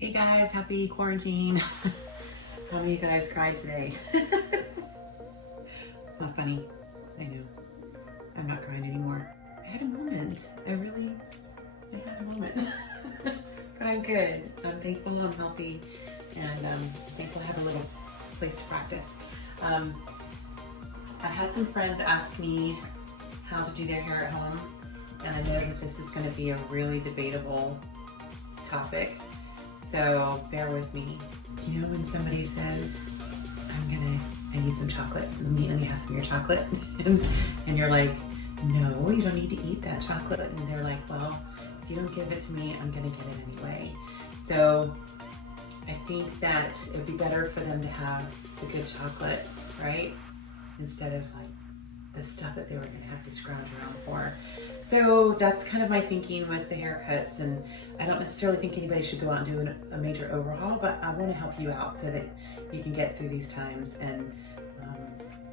Hey guys, happy quarantine. How many of you guys cried today? Not funny, I know. I'm not crying anymore. I had a moment, I had a moment. But I'm good. I'm thankful I'm healthy, and thankful I have a little place to practice. I had some friends ask me how to do their hair at home, and I know that this is going to be a really debatable topic. So bear with me. You know when somebody says, I need some chocolate, let me have some of your chocolate, and you're like, no, you don't need to eat that chocolate. And they're like, well, if you don't give it to me, I'm gonna get it anyway. So I think that it would be better for them to have the good chocolate, right? Instead of like the stuff that they were gonna have to scrounge around for. So that's kind of my thinking with the haircuts, and I don't necessarily think anybody should go out and do a major overhaul, but I want to help you out so that you can get through these times and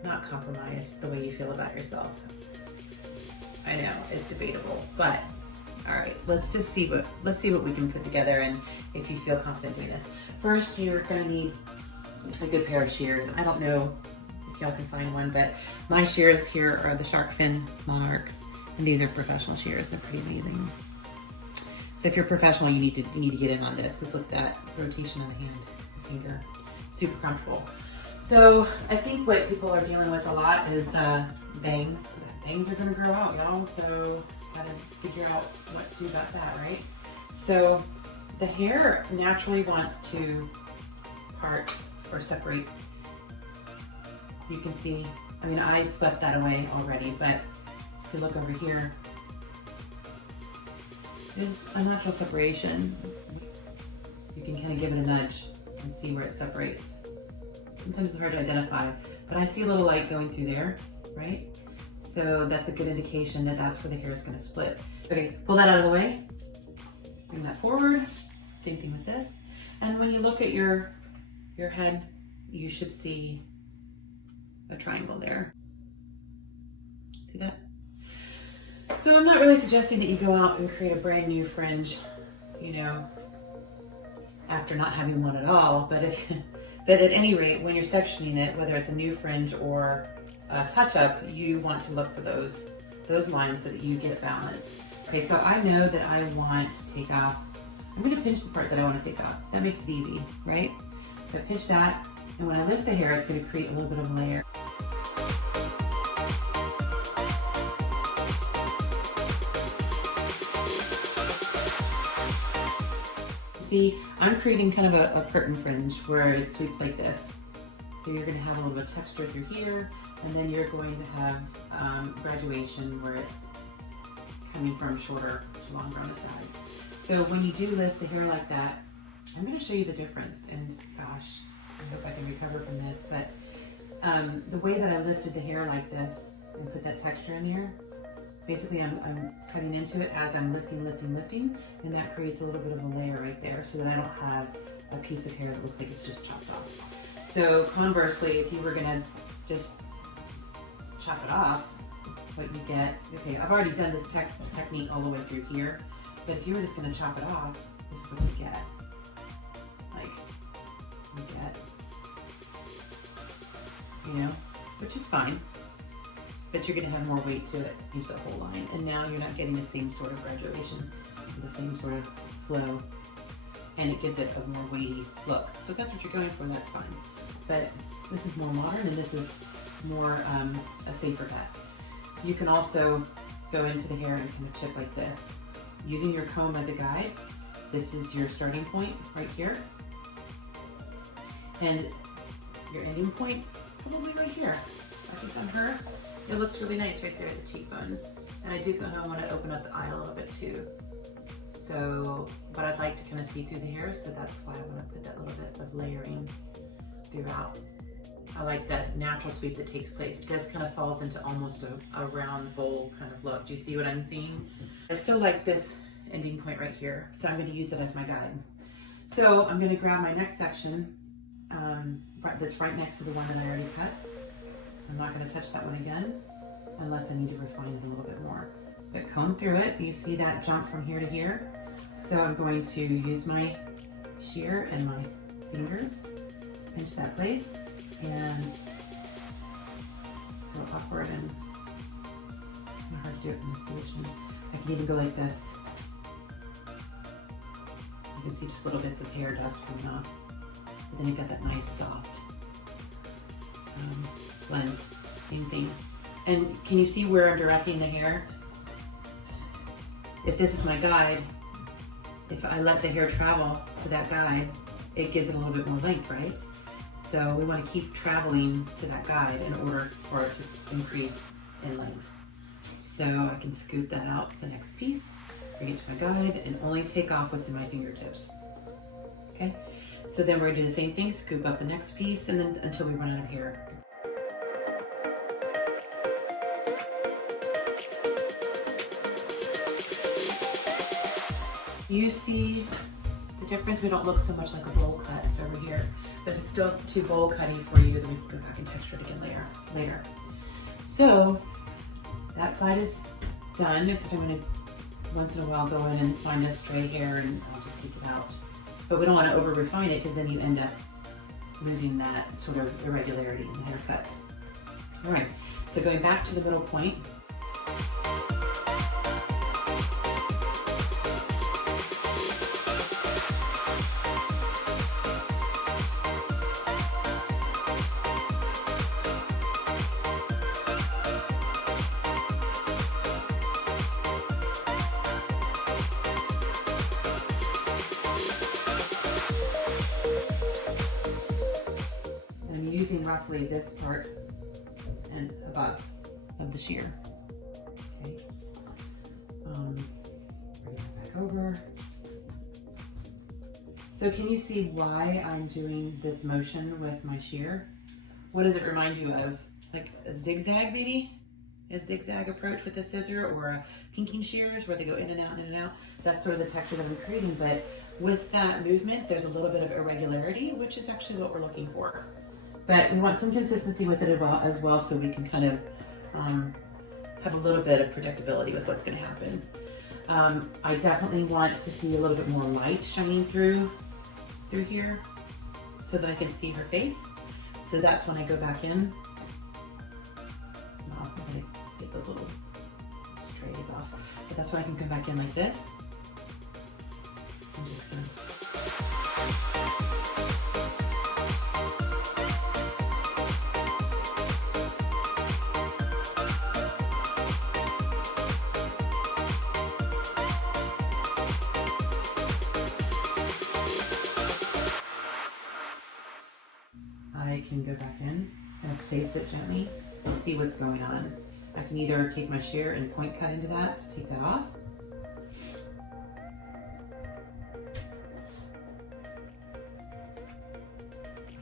not compromise the way you feel about yourself. I know it's debatable, but all right, let's see what we can put together, and if you feel confident doing this. First, you're gonna need a good pair of shears. I don't know if y'all can find one, but my shears here are the shark fin monarchs. And these are professional shears. They're pretty amazing. So if you're professional, you need to get in on this, because look at that rotation on the finger, super comfortable. So I think what people are dealing with a lot is bangs. Bangs are gonna grow out, y'all. So gotta figure out what to do about that, right? So the hair naturally wants to part or separate. You can see, I mean, I swept that away already, but if you look over here, there's a natural separation. You can kind of give it a nudge and see where it separates. Sometimes it's hard to identify, but I see a little light going through there, right? So that's a good indication that that's where the hair is going to split. Okay, pull that out of the way. Bring that forward. Same thing with this. And when you look at your head, you should see a triangle there. See that? So I'm not really suggesting that you go out and create a brand new fringe, you know, after not having one at all. But at any rate, when you're sectioning it, whether it's a new fringe or a touch-up, you want to look for those lines so that you get a balance. Okay, so I know that I want to take off. I'm going to pinch the part that I want to take off. That makes it easy, right? So I pinch that, and when I lift the hair, it's going to create a little bit of a layer. See, I'm creating kind of a curtain fringe where it sweeps like this. So you're going to have a little bit of texture through here, and then you're going to have graduation where it's coming from shorter to longer on the sides. So when you do lift the hair like that, I'm going to show you the difference. And gosh, I hope I can recover from this, but the way that I lifted the hair like this and put that texture in here, basically I'm cutting into it as I'm lifting, and that creates a little bit of a layer right there so that I don't have a piece of hair that looks like it's just chopped off. So conversely, if you were gonna just chop it off, what you get, okay, I've already done this technique all the way through here, but if you were just gonna chop it off, this is what you get. Like, you get, you know, which is fine. But you're going to have more weight to it, use the whole line. And now you're not getting the same sort of graduation, the same sort of flow, and it gives it a more weighty look. So if that's what you're going for, that's fine. But this is more modern, and this is more a safer bet. You can also go into the hair and kind of chip like this. Using your comb as a guide, this is your starting point right here. And your ending point, probably right here. I think on her, it looks really nice right there, the cheekbones. And I do kind of want to open up the eye a little bit too. So, but I'd like to kind of see through the hair, so that's why I want to put that little bit of layering throughout. I like that natural sweep that takes place. This kind of falls into almost a round bowl kind of look. Do you see what I'm seeing? I still like this ending point right here, so I'm going to use it as my guide. So I'm going to grab my next section that's right next to the one that I already cut. I'm not going to touch that one again unless I need to refine it a little bit more. But comb through it, you see that jump from here to here. So I'm going to use my shear and my fingers into that place, and a little awkward and hard to do it in this position. I can even go like this. You can see just little bits of hair dust coming off. But then you've got that nice soft blend. Same thing. And can you see where I'm directing the hair? If this is my guide, if I let the hair travel to that guide, it gives it a little bit more length, right? So we want to keep traveling to that guide in order for it to increase in length. So I can scoop that out the next piece, bring it to my guide, and only take off what's in my fingertips. Okay? So then we're gonna do the same thing, scoop up the next piece, and then until we run out of hair. You see the difference? We don't look so much like a bowl cut over here, but it's still too bowl cutty for you, then we can go back and texture it again later. So that side is done, except I'm gonna once in a while go in and find a stray hair and I'll just take it out. But we don't wanna over refine it because then you end up losing that sort of irregularity in the haircut. All right, so going back to the middle point, using roughly this part and above of the shear. Okay. Bring it back over. So can you see why I'm doing this motion with my shear? What does it remind you of? Like a zigzag maybe? A zigzag approach with a scissor, or a pinking shears where they go in and out, in and out. That's sort of the texture that I'm creating, but with that movement, there's a little bit of irregularity, which is actually what we're looking for. But we want some consistency with it as well, so we can kind of have a little bit of predictability with what's going to happen. I definitely want to see a little bit more light shining through here so that I can see her face. So that's when I go back in. I'm going to get those little strays off. But that's when I can come back in like this. And just kind of I can go back in and face it gently and see what's going on. I can either take my shear and point cut into that to take that off.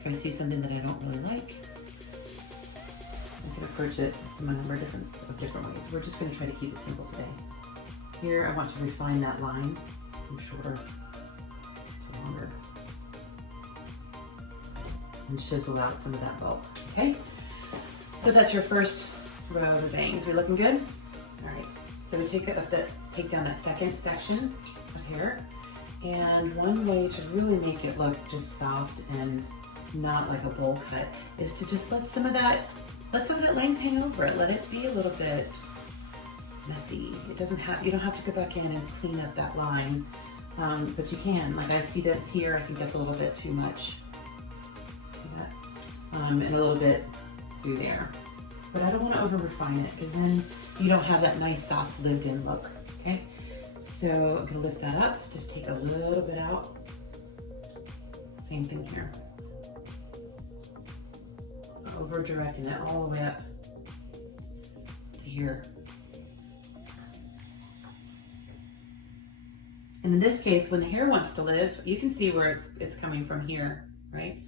If I see something that I don't really like, I can approach it from a number of different ways. We're just going to try to keep it simple today. Here I want to refine that line from shorter to longer. And chisel out some of that bulk, okay? So that's your first row of bangs. We're looking good? All right, so we take down that second section of hair, and one way to really make it look just soft and not like a bowl cut is to just let some of that length hang over it. Let it be a little bit messy. You don't have to go back in and clean up that line, but you can. Like I see this here, I think that's a little bit too much. And a little bit through there. But I don't want to over refine it because then you don't have that nice soft lived in look, okay? So I'm gonna lift that up, just take a little bit out. Same thing here. Over directing it all the way up to here. And in this case, when the hair wants to live, you can see where it's coming from here, right?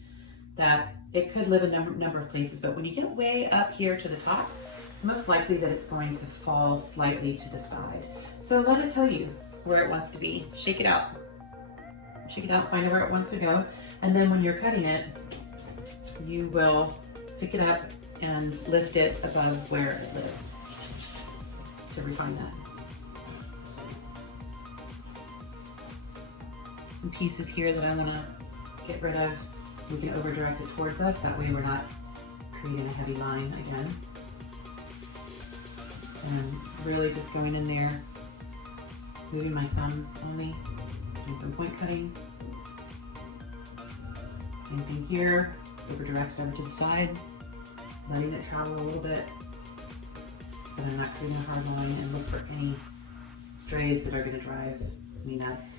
That it could live a number of places, but when you get way up here to the top, it's most likely that it's going to fall slightly to the side. So let it tell you where it wants to be. Shake it out. Shake it out, find where it wants to go. And then when you're cutting it, you will pick it up and lift it above where it lives to refine that. some pieces here that I want to get rid of. We can over direct it towards us. That way we're not creating a heavy line again. And really just going in there, moving my thumb only, doing some point cutting. Same thing here, over direct it over to the side, letting it travel a little bit, but I'm not creating a hard line, and look for any strays that are going to drive me nuts.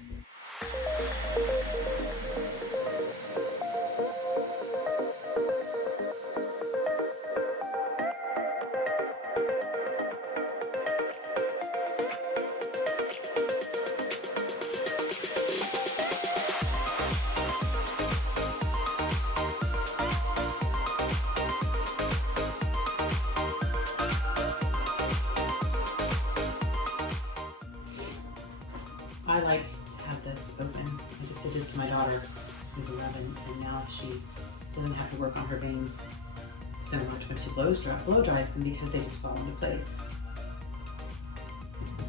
I like to have this open. I just did this to my daughter, who's 11, and now she doesn't have to work on her bangs so much when she blow dries them because they just fall into place.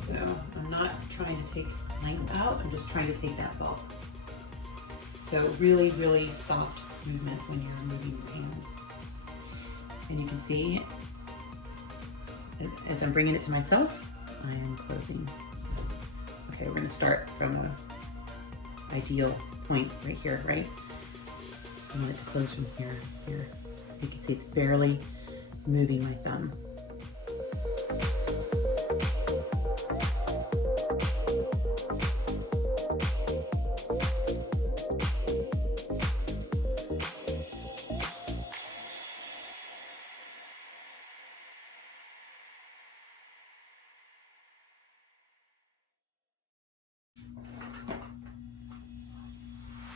So I'm not trying to take length out, I'm just trying to take that bulk. So really, really soft movement when you're moving your hand. And you can see, as I'm bringing it to myself, I am closing. Okay, we're gonna start from an ideal point right here, right? I want it to close from here, here. You can see it's barely moving my thumb.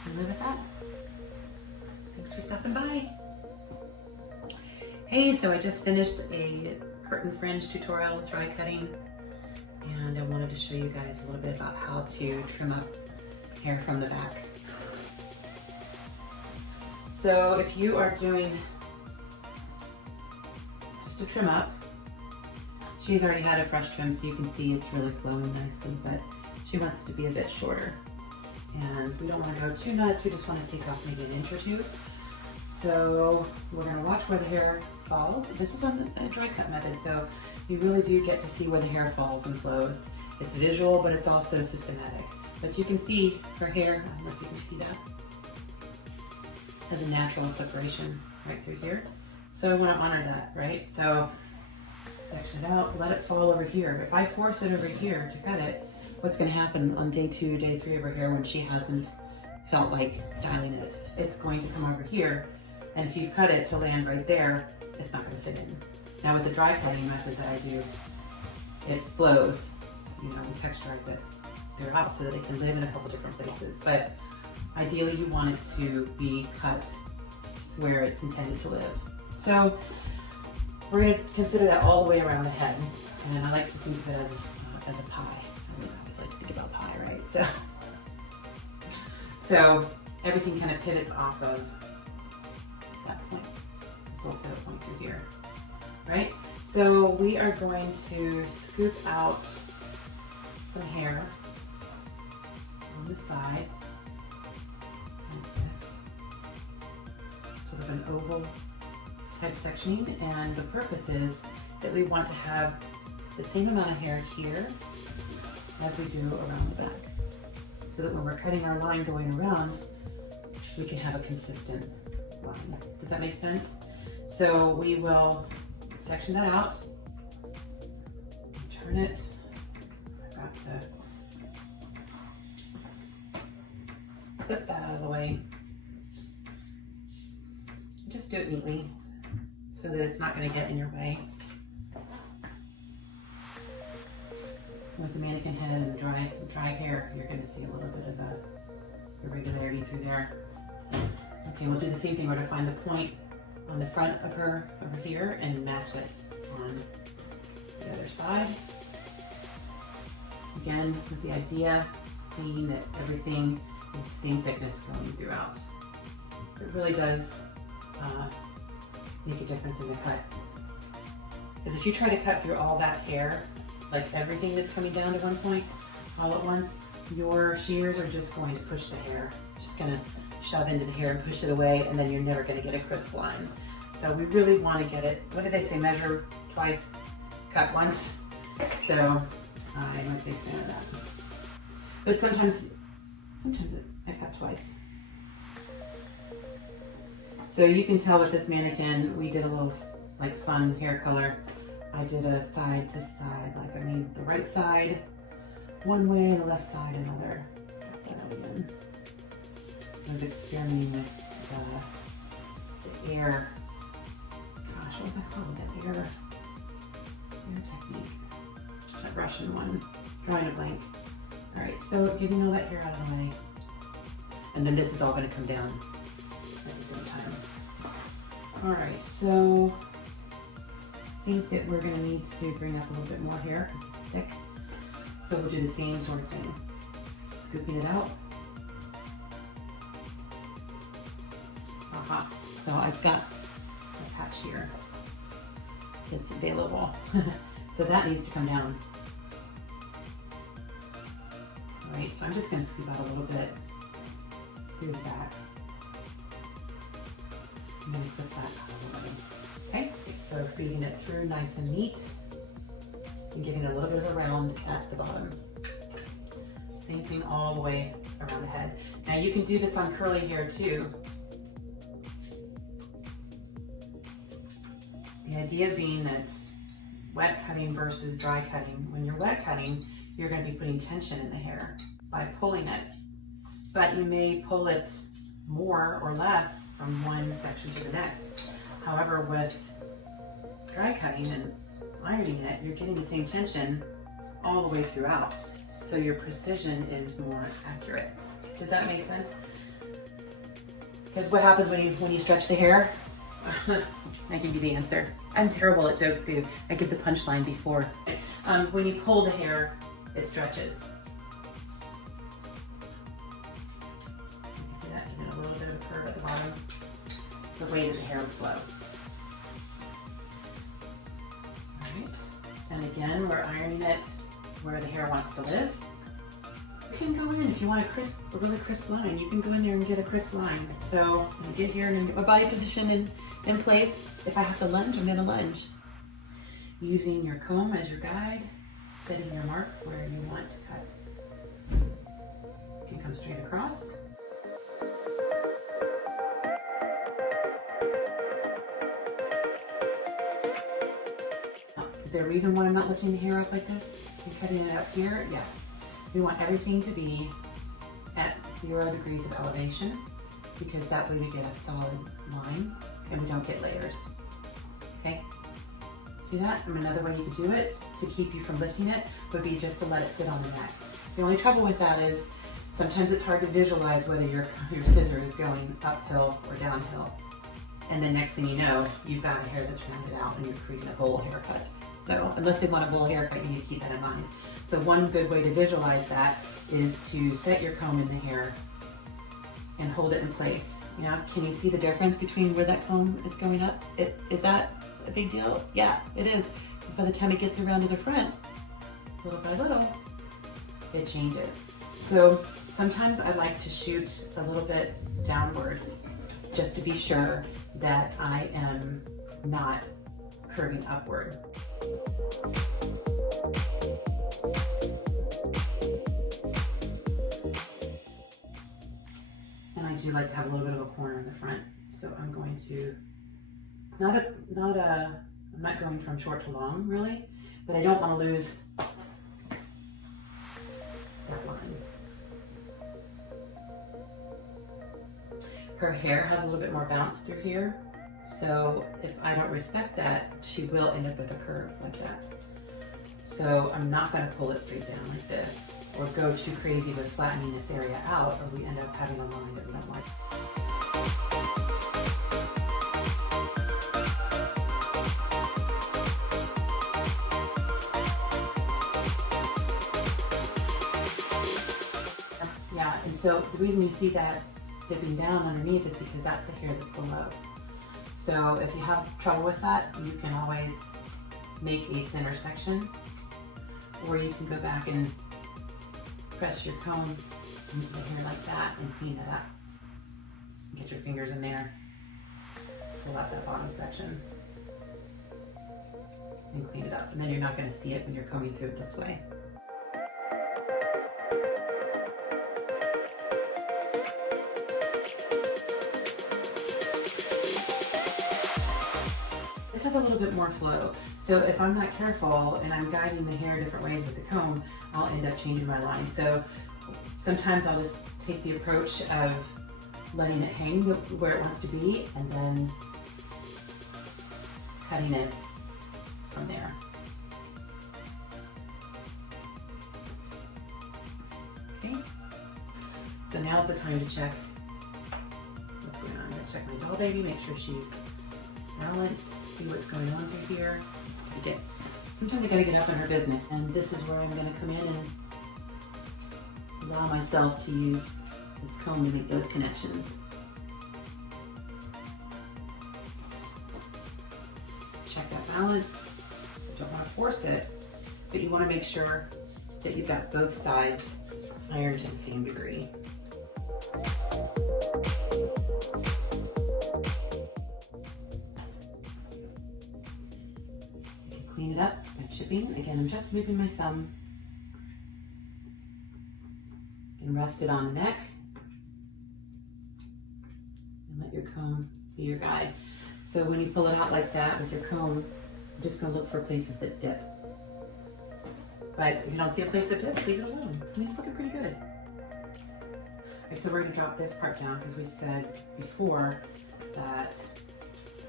And live with that. Thanks for stopping by. Hey, so I just finished a curtain fringe tutorial with dry cutting, and I wanted to show you guys a little bit about how to trim up hair from the back. So if you are doing just a trim up, she's already had a fresh trim, so you can see it's really flowing nicely, but she wants it to be a bit shorter. And we don't want to go too nuts, we just want to take off maybe an inch or two. So we're going to watch where the hair falls. This is on the dry cut method, so you really do get to see where the hair falls and flows. It's visual, but it's also systematic. But you can see her hair, I don't know if you can see that, has a natural separation right through here. So I want to honor that, right? So section it out, let it fall over here. But if I force it over here to cut it, what's going to happen on day 2, day 3 of her hair when she hasn't felt like styling it? It's going to come over here, and if you've cut it to land right there, it's not going to fit in. Now with the dry cutting method that I do, it flows, you know, we texturize it throughout so that it can live in a couple different places. But ideally you want it to be cut where it's intended to live. So we're going to consider that all the way around the head, and I like to think of it as a pie. I always like to think about pie, right? So everything kind of pivots off of that point, this little pivot point through here, right? So we are going to scoop out some hair on the side, like this, sort of an oval type sectioning, and the purpose is that we want to have the same amount of hair here as we do around the back, so that when we're cutting our line going around, we can have a consistent line. Does that make sense? So we will section that out, turn it, I got to flip that out of the way. Just do it neatly so that it's not going to get in your way. With the mannequin head and the dry hair, you're going to see a little bit of the irregularity through there. Okay, we'll do the same thing. We're going to find the point on the front of her over here and match it on the other side. Again, with the idea being that everything is the same thickness going throughout. It really does make a difference in the cut. Because if you try to cut through all that hair, like everything that's coming down to one point all at once, your shears are just going to push the hair. Just gonna shove into the hair and push it away, and then you're never gonna get a crisp line. So we really wanna get it, what do they say, measure twice, cut once? So I'm a big fan of that. But sometimes I cut twice. So you can tell with this mannequin, we did a little like fun hair color. I did a side to side, like I made the right side one way, the left side another. I was experimenting with the air, gosh, what was I called? The air technique, that Russian one, drawing a blank. All right, so getting all that hair out of the way. And then this is all gonna come down at the same time. All right, so I think that we're gonna need to bring up a little bit more hair because it's thick. So we'll do the same sort of thing. Scooping it out. Aha. So I've got a patch here. It's available. So that needs to come down. All right, so I'm just gonna scoop out a little bit through the back. I'm gonna clip that out of the way. Okay, so feeding it through nice and neat and giving a little bit of a round at the bottom. Same thing all the way around the head. Now you can do this on curly hair too. The idea being that wet cutting versus dry cutting. When you're wet cutting, you're going to be putting tension in the hair by pulling it. But you may pull it more or less from one section to the next. However, with dry cutting and ironing it, you're getting the same tension all the way throughout. So your precision is more accurate. Does that make sense? Because what happens when you stretch the hair? I give you the answer. I'm terrible at jokes too. I give the punchline before. When you pull the hair, it stretches. You can see that, even a little bit of a curve at the bottom. The way that the hair would flow. All right, and again, we're ironing it where the hair wants to live. You can go in if you want a really crisp line. You can go in there and get a crisp line. So I get here and get my body position in place. If I have to lunge, I'm gonna lunge. Using your comb as your guide, setting your mark where you want to cut. You can come straight across. Is there a reason why I'm not lifting the hair up like this and cutting it up here? Yes. We want everything to be at 0 degrees of elevation because that way we get a solid line and we don't get layers. Okay? See that? And another way you could do it to keep you from lifting it would be just to let it sit on the neck. The only trouble with that is sometimes it's hard to visualize whether your scissor is going uphill or downhill. And then next thing you know, you've got a hair that's rounded out and you're creating a bowl haircut. So unless they want a bowl haircut, you need to keep that in mind. So one good way to visualize that is to set your comb in the hair and hold it in place. Yeah, can you see the difference between where that comb is going up? Is that a big deal? Yeah, it is. Because by the time it gets around to the front, little by little, it changes. So sometimes I like to shoot a little bit downward just to be sure that I am not curving upward. And I do like to have a little bit of a corner in the front. So I'm going to, I'm not going from short to long really, but I don't want to lose that line. Her hair has a little bit more bounce through here. So if I don't respect that, she will end up with a curve like that. So I'm not going to pull it straight down like this or go too crazy with flattening this area out, or we end up having a line that we don't like. Yeah, and so the reason you see that dipping down underneath is because that's the hair that's below. So if you have trouble with that, you can always make a thinner section, or you can go back and press your comb into the hair like that and clean it up. Get your fingers in there, pull out that bottom section, and clean it up. And then you're not going to see it when you're combing through it this way. This has a little bit more flow. So if I'm not careful and I'm guiding the hair different ways with the comb, I'll end up changing my line. So sometimes I'll just take the approach of letting it hang where it wants to be and then cutting it from there. Okay, so now's the time to check what's going on. I'm gonna check my doll baby, make sure she's balanced, see what's going on through here. Sometimes I gotta get up on her business, and this is where I'm gonna come in and allow myself to use this comb to make those connections. Check that balance. You don't want to force it, but you want to make sure that you've got both sides ironed to the same degree. Clean it up by chipping. Again, I'm just moving my thumb and rest it on the neck. And let your comb be your guide. So when you pull it out like that with your comb, you're just going to look for places that dip. But if you don't see a place that dips, leave it alone. I mean, it's looking pretty good. Okay, so we're going to drop this part down because we said before that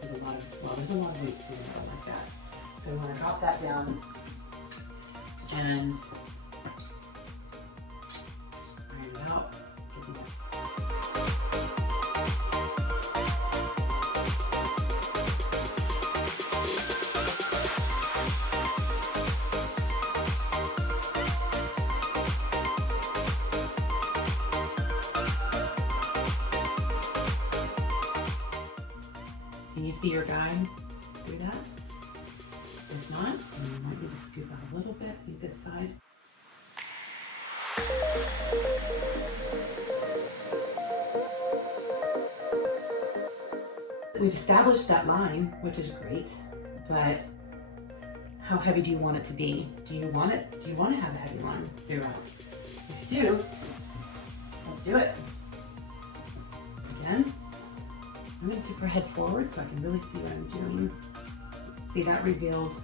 there's a lot of weight to it like that. So we want to drop that down and iron it out. Can you see your guide through that? If not, then you might need to scoop out a little bit, leave this side. We've established that line, which is great, but how heavy do you want it to be? Do you want to have a heavy line throughout? If you do, let's do it. Again, I'm going to keep her head forward so I can really see what I'm doing. See, that revealed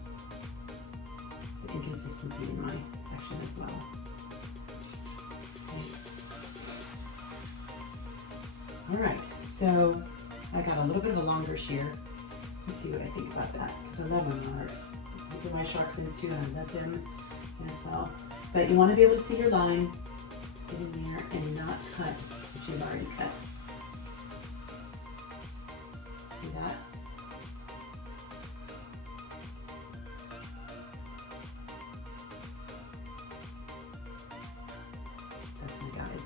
the inconsistency in my section as well. Okay. All right, so I got a little bit of a longer shear. Let's see what I think about that, because I love my marks. These are my shark fins too, and I love them as well. But you want to be able to see your line, get in there, and not cut what you've already cut. See that? That's my guide.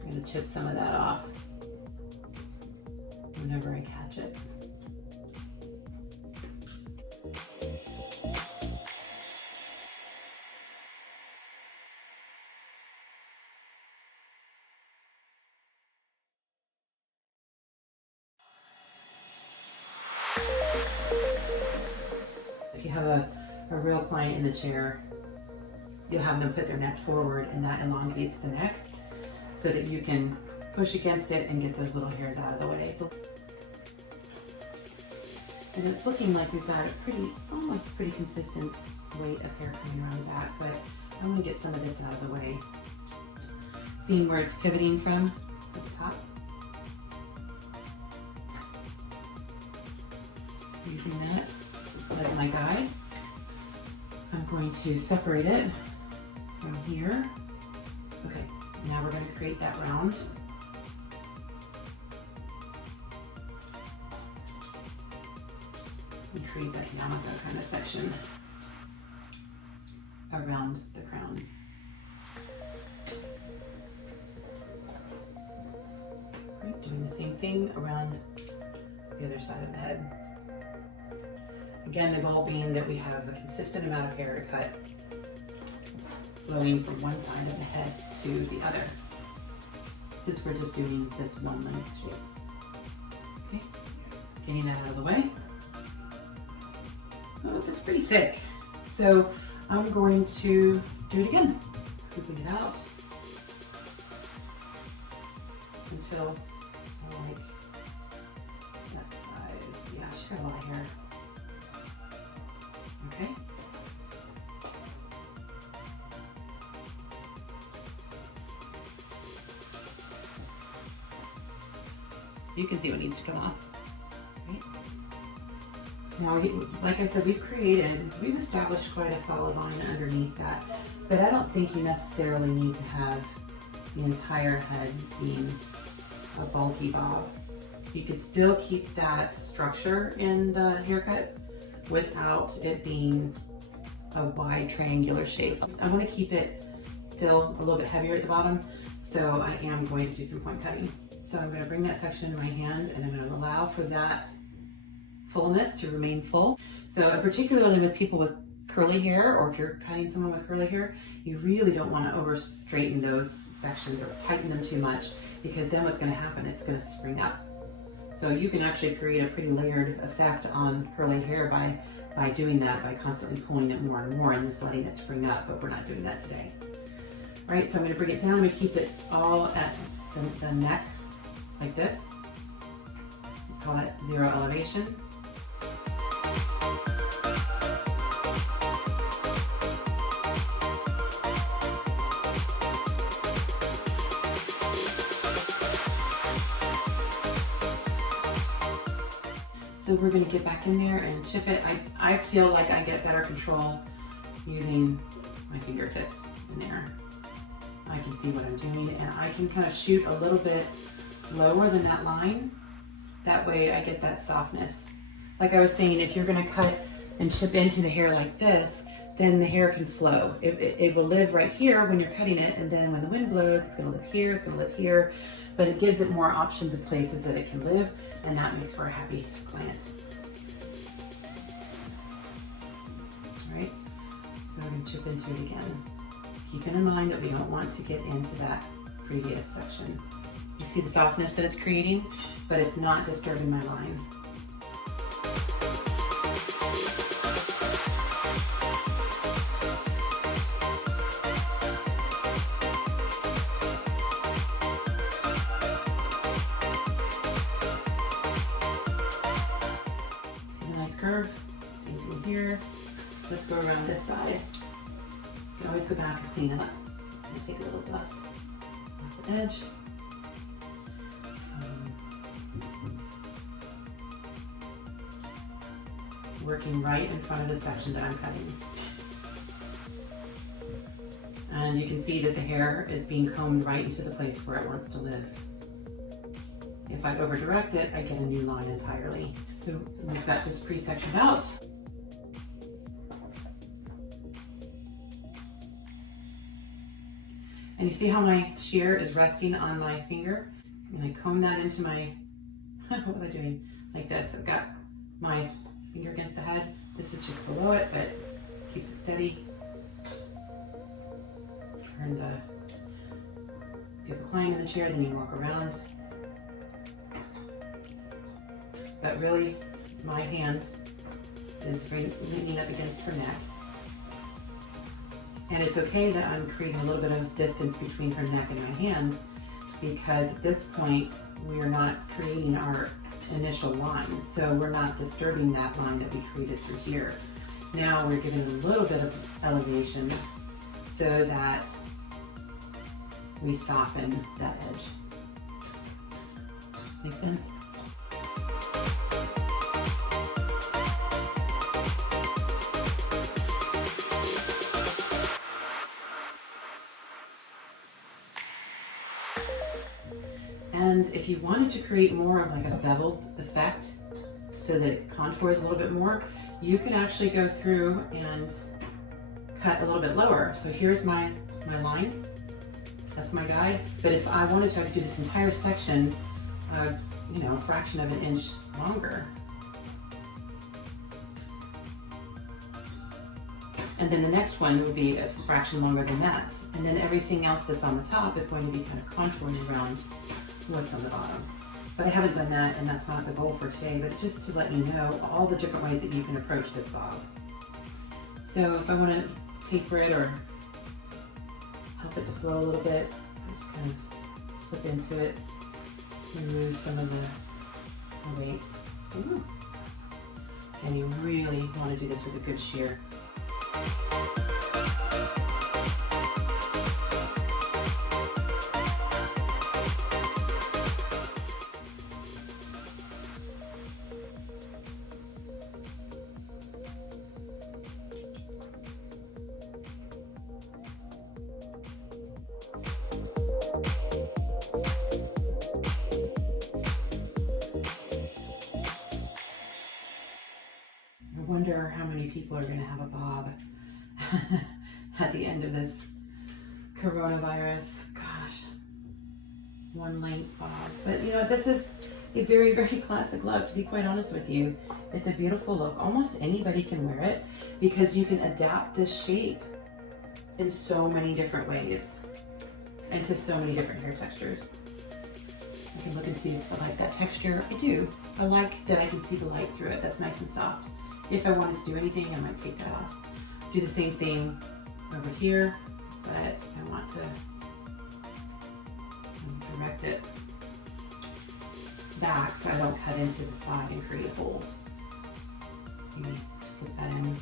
I'm going to chip some of that off whenever I catch it. If you have a real client in the chair, you'll have them put their neck forward, and that elongates the neck so that you can push against it and get those little hairs out of the way. And it's looking like we've got a almost pretty consistent weight of hair coming around the back, but I'm going to get some of this out of the way. Seeing where it's pivoting from at the top. Using that as my guide, I'm going to separate it from here. Okay, now we're going to create that round. And create that yarmulke kind of section around the crown. Right, doing the same thing around the other side of the head. Again, the goal being that we have a consistent amount of hair to cut, flowing from one side of the head to the other, since we're just doing this one length shape. Okay, getting that out of the way. Oh, it's pretty thick. So I'm going to do it again. Scooping it out until I like that size. Yeah, she's got a lot of hair. Okay. You can see what needs to come off. Okay. Now, like I said, we've established quite a solid line underneath that, but I don't think you necessarily need to have the entire head being a bulky bob. You could still keep that structure in the haircut without it being a wide triangular shape. I want to keep it still a little bit heavier at the bottom, so I am going to do some point cutting. So I'm going to bring that section in my hand and I'm going to allow for that fullness to remain full. So particularly with people with curly hair, or if you're cutting someone with curly hair, you really don't want to over straighten those sections or tighten them too much, because then what's going to happen, it's going to spring up. So you can actually create a pretty layered effect on curly hair by doing that, by constantly pulling it more and more and just letting it spring up, but we're not doing that today. All right, so I'm going to bring it down. I'm going to keep it all at the neck like this. We call it zero elevation. So we're going to get back in there and chip it. I feel like I get better control using my fingertips in there. I can see what I'm doing, and I can kind of shoot a little bit lower than that line. That way I get that softness. Like I was saying, if you're going to cut and chip into the hair like this, then the hair can flow. It will live right here when you're cutting it, and then when the wind blows, it's going to live here, it's going to live here, but it gives it more options of places that it can live, and that makes for a happy client. All right, so we're going to chip into it again. Keeping in mind that we don't want to get into that previous section. You see the softness that it's creating, but it's not disturbing my line. Curve, same thing here. Let's go around this side. You can always go back and clean it up. I'm gonna take a little dust off the edge. Working right in front of the section that I'm cutting. And you can see that the hair is being combed right into the place where it wants to live. If I over direct it, I get a new line entirely. So we've got this pre-sectioned out. And you see how my shear is resting on my finger? And I comb that into my, what was I doing? Like this. I've got my finger against the head. This is just below it, but keeps it steady. Turn the, if you have a client in the chair, then you walk around. But really, my hand is leaning up against her neck. And it's okay that I'm creating a little bit of distance between her neck and my hand, because at this point, we are not creating our initial line. So we're not disturbing that line that we created through here. Now we're giving a little bit of elevation so that we soften that edge. Make sense? And if you wanted to create more of like a beveled effect so that it contours a little bit more, you can actually go through and cut a little bit lower. So here's my line, that's my guide. But if I wanted to, I could do this entire section a fraction of an inch longer. And then the next one will be a fraction longer than that. And then everything else that's on the top is going to be kind of contouring around what's on the bottom. But I haven't done that, and that's not the goal for today, but just to let you know all the different ways that you can approach this bob. So if I want to taper it or help it to flow a little bit, I just kind of slip into it, remove some of the weight. Ooh. And you really want to do this with a good shear. I wonder how many people are going to have a bob at the end of this coronavirus. Gosh, one length bobs. But you know, this is a very, very classic look, to be quite honest with you. It's a beautiful look. Almost anybody can wear it because you can adapt this shape in so many different ways and to so many different hair textures. You can look and see if I like that texture. I do. I like that I can see the light through it. That's nice and soft. If I wanted to do anything, I might take that off. Do the same thing over here, but I want to direct it back so I don't cut into the side and create holes. Maybe slip that in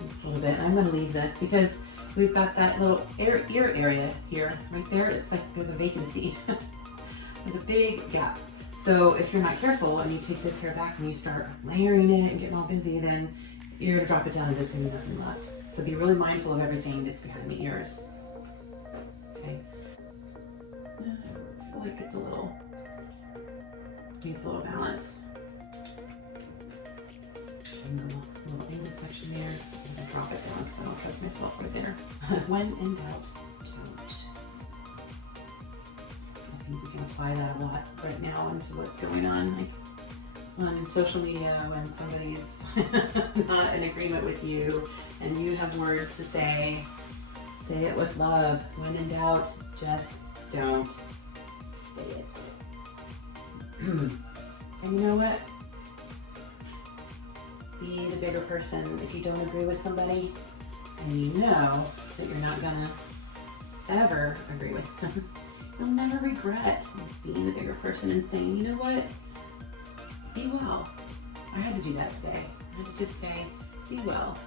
a little bit. I'm going to leave this because we've got that little ear area here, right there. It's like there's a vacancy. There's a big gap. So if you're not careful and you take this hair back and you start layering it and getting all busy, then you're gonna drop it down and there's gonna be nothing left. So be really mindful of everything that's behind the ears. Okay. I feel like it's needs a little balance. And a little angle section there. I'm gonna drop it down because I don't trust myself right there. When in doubt, don't. I think we can apply that a lot right now into what's going on, like on social media when somebody's not in agreement with you and you have words to say it with love. When in doubt, just don't say it. And you know what? Be the bigger person. If you don't agree with somebody and you know that you're not gonna ever agree with them, you'll never regret being the bigger person and saying, you know what? Be well. I had to do that today. I had to just say, be well.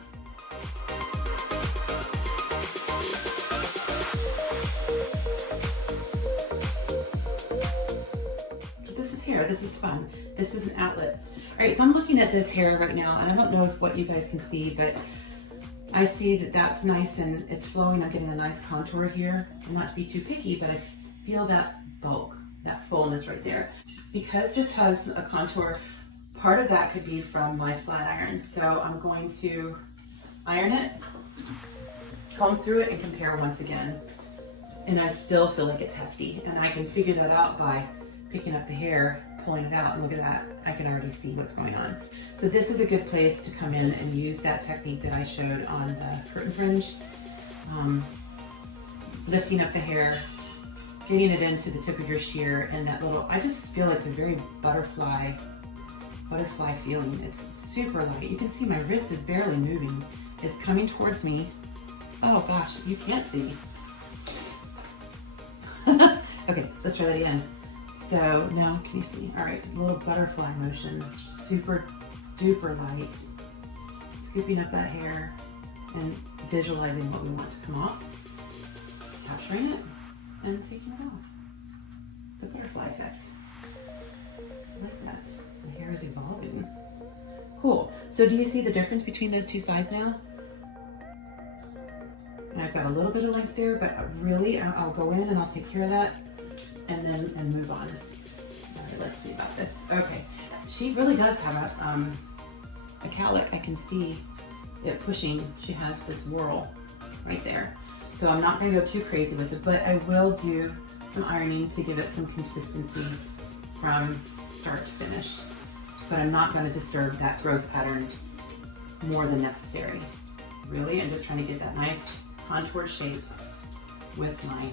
This is hair. This is fun. This is an outlet. All right, so I'm looking at this hair right now, and I don't know what you guys can see, but I see that that's nice and it's flowing. I'm getting a nice contour here. I'm not to be too picky, but I feel that bulk, that fullness right there. Because this has a contour, part of that could be from my flat iron. So I'm going to iron it, comb through it, and compare once again. And I still feel like it's hefty. And I can figure that out by picking up the hair, pulling it out, and look at that. I can already see what's going on. So this is a good place to come in and use that technique that I showed on the curtain fringe. Lifting up the hair, getting it into the tip of your shear, and that little, I just feel like a very butterfly feeling. It's super light. You can see my wrist is barely moving. It's coming towards me. Oh gosh, you can't see. Okay, let's try that again. So now, can you see? All right, a little butterfly motion, super duper light. Scooping up that hair and visualizing what we want to come off. Capturing it and taking it off. The butterfly effect. I like that. My hair is evolving. Cool. So do you see the difference between those two sides now? And I've got a little bit of length there, but really I'll go in and I'll take care of that and then move on. All right, let's see about this. Okay. She really does have a cowlick. I can see it pushing. She has this whorl right there. So I'm not going to go too crazy with it, but I will do some ironing to give it some consistency from start to finish. But I'm not going to disturb that growth pattern more than necessary. Really, I'm just trying to get that nice contoured shape with my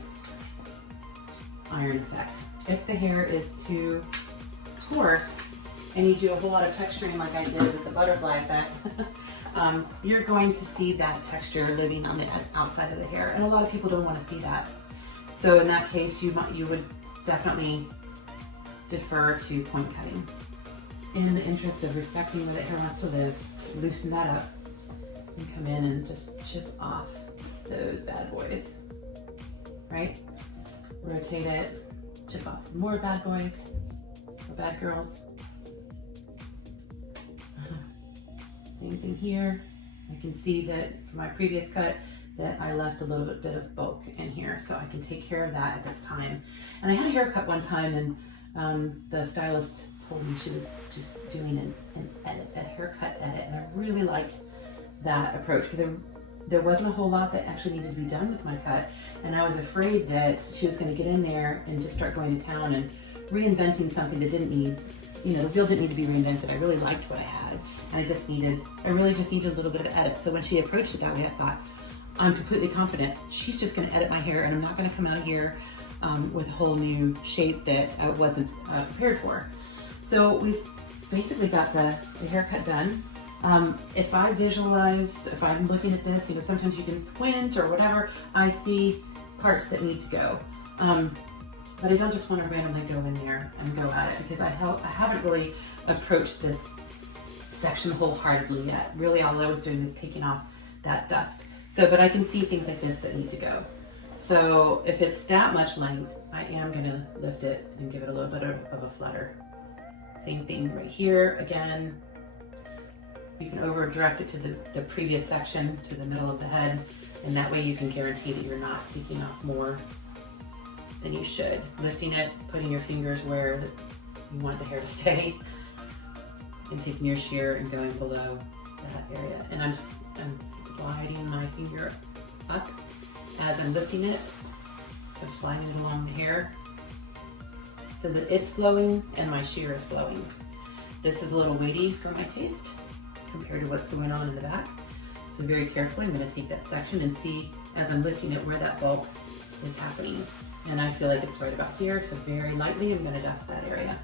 iron effect. If the hair is too coarse and you do a whole lot of texturing like I did with the butterfly effect, you're going to see that texture living on the outside of the hair, and a lot of people don't want to see that. So in that case, you would definitely defer to point cutting. In the interest of respecting where the hair wants to live, loosen that up and come in and just chip off those bad boys, right? Rotate it, chip off some more bad boys or bad girls. Same thing here. I can see that from my previous cut that I left a little bit of bulk in here, so I can take care of that at this time. And I had a haircut one time, and the stylist told me she was just doing an edit, a haircut edit, and I really liked that approach because there wasn't a whole lot that actually needed to be done with my cut, and I was afraid that she was going to get in there and just start going to town and reinventing something that didn't need, you know, the wheel didn't need to be reinvented. I really liked what I had, and I really just needed a little bit of edit. So when she approached it that way, I thought, I'm completely confident she's just going to edit my hair, and I'm not going to come out here with a whole new shape that I wasn't prepared for. So we've basically got the haircut done. If I visualize, if I'm looking at this, you know, sometimes you can squint or whatever, I see parts that need to go. But I don't just want to randomly go in there and go at it, because I haven't really approached this section wholeheartedly yet. Really all I was doing is taking off that dust. So, but I can see things like this that need to go. So if it's that much length, I am going to lift it and give it a little bit of a flutter. Same thing right here. Again, you can over direct it to the previous section, to the middle of the head, and that way you can guarantee that you're not taking off more than you should. Lifting it, putting your fingers where you want the hair to stay, and taking your shear and going below that area. And I'm sliding my finger up as I'm lifting it. So sliding it along the hair so that it's flowing and my shear is flowing. This is a little weighty for my taste compared to what's going on in the back. So very carefully, I'm going to take that section and see as I'm lifting it where that bulk is happening. And I feel like it's right about here, so very lightly I'm going to dust that area.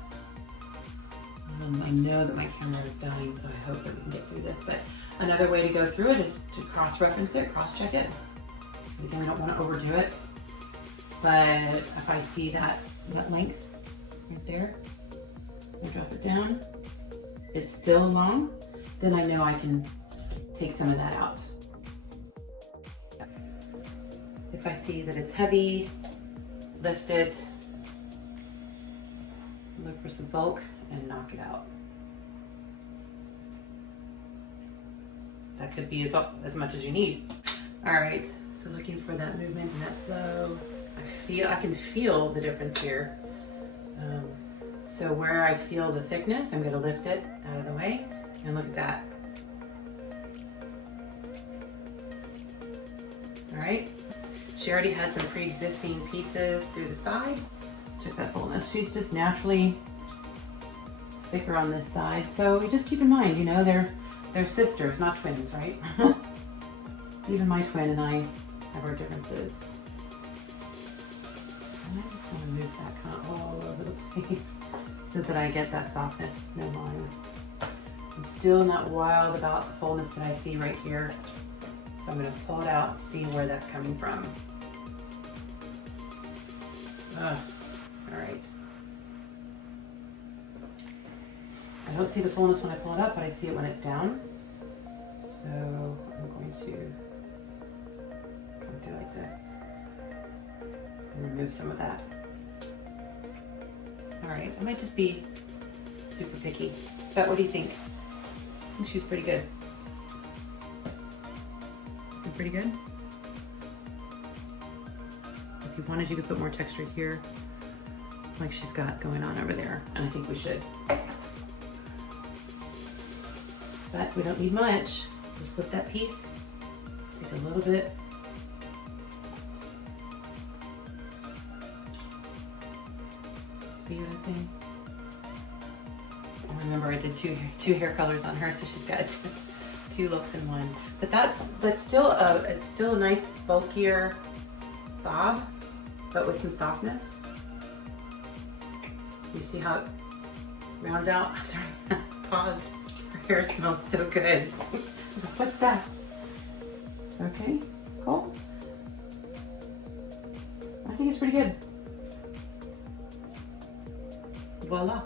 I know that my camera is dying, so I hope that we can get through this. But another way to go through it is to cross-reference it, cross-check it. Again, I don't want to overdo it, but if I see that length right there, I drop it down, it's still long, then I know I can take some of that out. If I see that it's heavy, lift it, look for some bulk, and knock it out. That could be as much as you need. All right, so looking for that movement and that flow. I can feel the difference here. So where I feel the thickness, I'm gonna lift it out of the way, and look at that. All right, she already had some pre-existing pieces through the side. Check that fullness. She's just naturally thicker on this side. So we just keep in mind, you know, they're sisters, not twins, right? Even my twin and I have our differences. And I just want to move that kind of all over the place so that I get that softness, no line. I'm still not wild about the fullness that I see right here. So I'm going to pull it out, see where that's coming from. All right. I don't see the fullness when I pull it up, but I see it when it's down. So I'm going to come through like this and remove some of that. All right, I might just be super picky, but what do you think? I think she's pretty good. Pretty good. If you wanted, you could put more texture here, like she's got going on over there, and I think we should. But we don't need much. Just lift that piece, take a little bit. See what I'm saying? Remember I did two hair colors on her, so she's got two looks in one. But that's still it's still a nice bulkier bob, but with some softness. You see how it rounds out? I'm sorry, paused. Her hair smells so good. What's that? Okay, cool. I think it's pretty good. Voila.